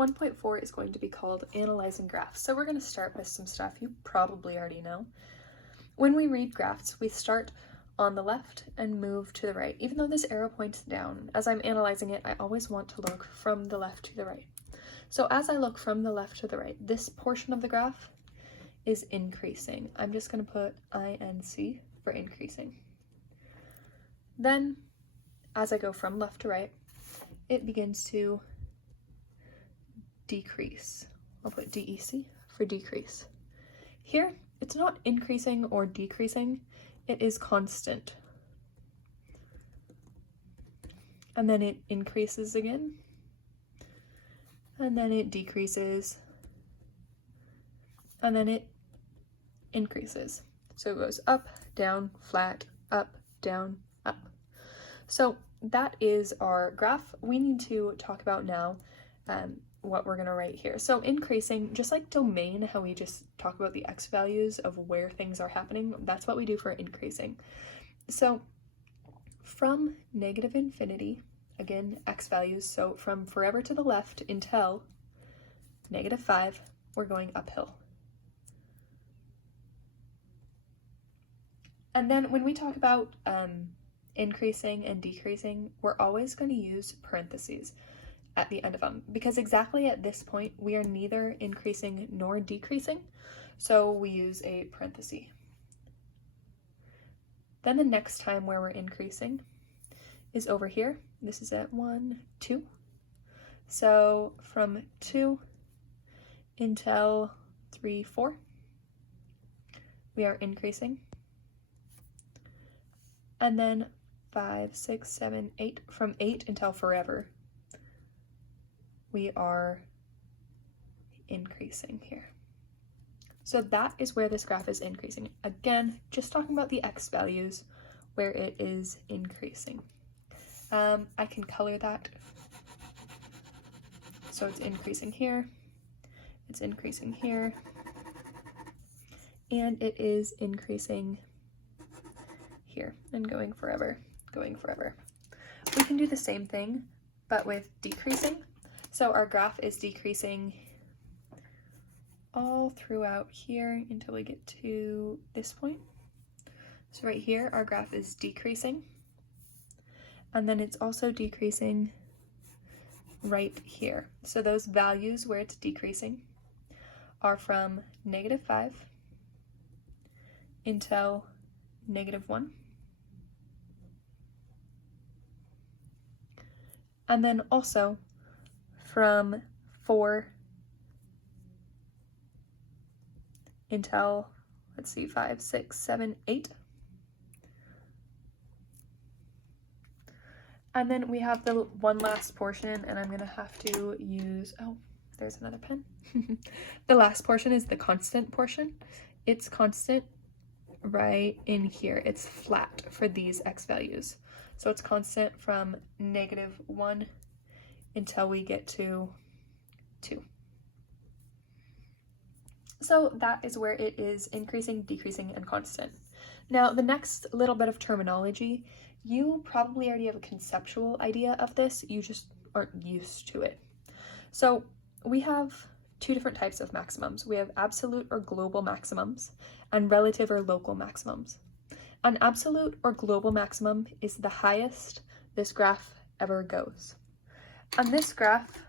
1.4 is going to be called Analyzing Graphs. So we're going to start with some stuff you probably already know. When we read graphs, we start on the left and move to the right. Even though this arrow points down, as I'm analyzing it, I always want to look from the left to the right. So as I look from the left to the right, this portion of the graph is increasing. I'm just going to put INC for increasing. Then, as I go from left to right, it begins to decrease. I'll put DEC for decrease. Here, it's not increasing or decreasing, it is constant. And then it increases again, and then it decreases, and then it increases. So it goes up, down, flat, up, down, up. So that is our graph. We need to talk about now what we're going to write here. So increasing, just like domain, how we just talk about the x values of where things are happening, that's what we do for increasing. So from negative infinity, again, x values, so from forever to the left until -5, we're going uphill. And then when we talk about increasing and decreasing, we're always going to use parentheses at the end of them, because exactly at this point we are neither increasing nor decreasing, so we use a parenthesis. Then the next time where we're increasing is over here. This is at 1, 2. So from 2 until 3, 4, we are increasing. And then 5, 6, 7, 8, from 8 until forever, we are increasing here. So that is where this graph is increasing. Again, just talking about the x values where it is increasing. I can color that. So it's increasing here, it's increasing here, and it is increasing here and going forever, going forever. We can do the same thing, but with decreasing. So our graph is decreasing all throughout here until we get to this point. So right here, our graph is decreasing. And then it's also decreasing right here. So those values where it's decreasing are from -5 until -1. And then also from 4 until, let's see, 5, 6, 7, 8. And then we have the one last portion, and I'm going to have to use, oh, there's another pen. The last portion is the constant portion. It's constant right in here. It's flat for these x values. So it's constant from -1 until we get to 2. So that is where it is increasing, decreasing, and constant. Now, the next little bit of terminology, you probably already have a conceptual idea of this, you just aren't used to it. So we have two different types of maximums. We have absolute or global maximums and relative or local maximums. An absolute or global maximum is the highest this graph ever goes. And this graph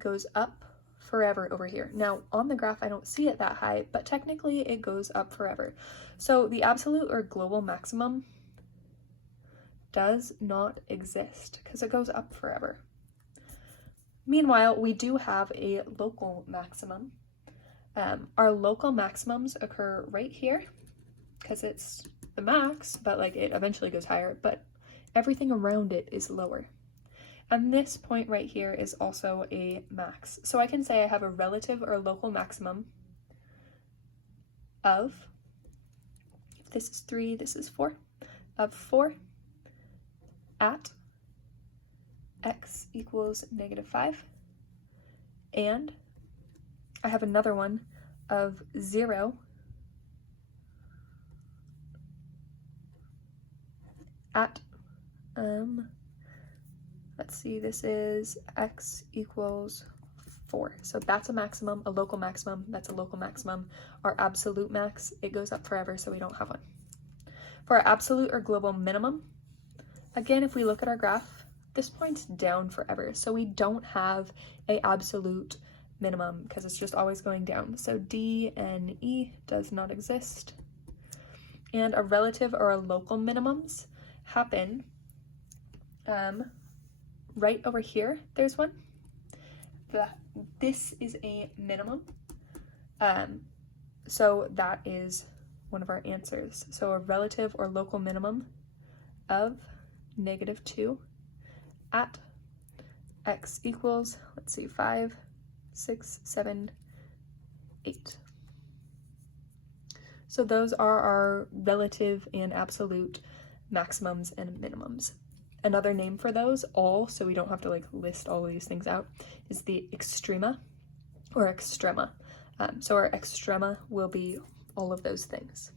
goes up forever over here. Now on the graph I don't see it that high, but technically it goes up forever. So the absolute or global maximum does not exist because it goes up forever. Meanwhile, we do have a local maximum. Our local maximums occur right here because it's the max, but like it eventually goes higher, but everything around it is lower. And this point right here is also a max. So I can say I have a relative or local maximum of, if this is 3, this is 4, of 4 at x equals -5, and I have another one of 0 at let's see, this is x equals 4. So that's a maximum, a local maximum, that's a local maximum. Our absolute max, it goes up forever, so we don't have one. For our absolute or global minimum, again, if we look at our graph, this point's down forever, so we don't have a absolute minimum because it's just always going down. So D and E does not exist. And a relative or a local minimums happen right over here. There's one. This is a minimum. So that is one of our answers. So a relative or local minimum of -2 at x equals, let's see, 5, 6, 7, 8. So those are our relative and absolute maximums and minimums. Another name for those, all, so we don't have to like list all of these things out, is the extrema or extrema. So our extrema will be all of those things.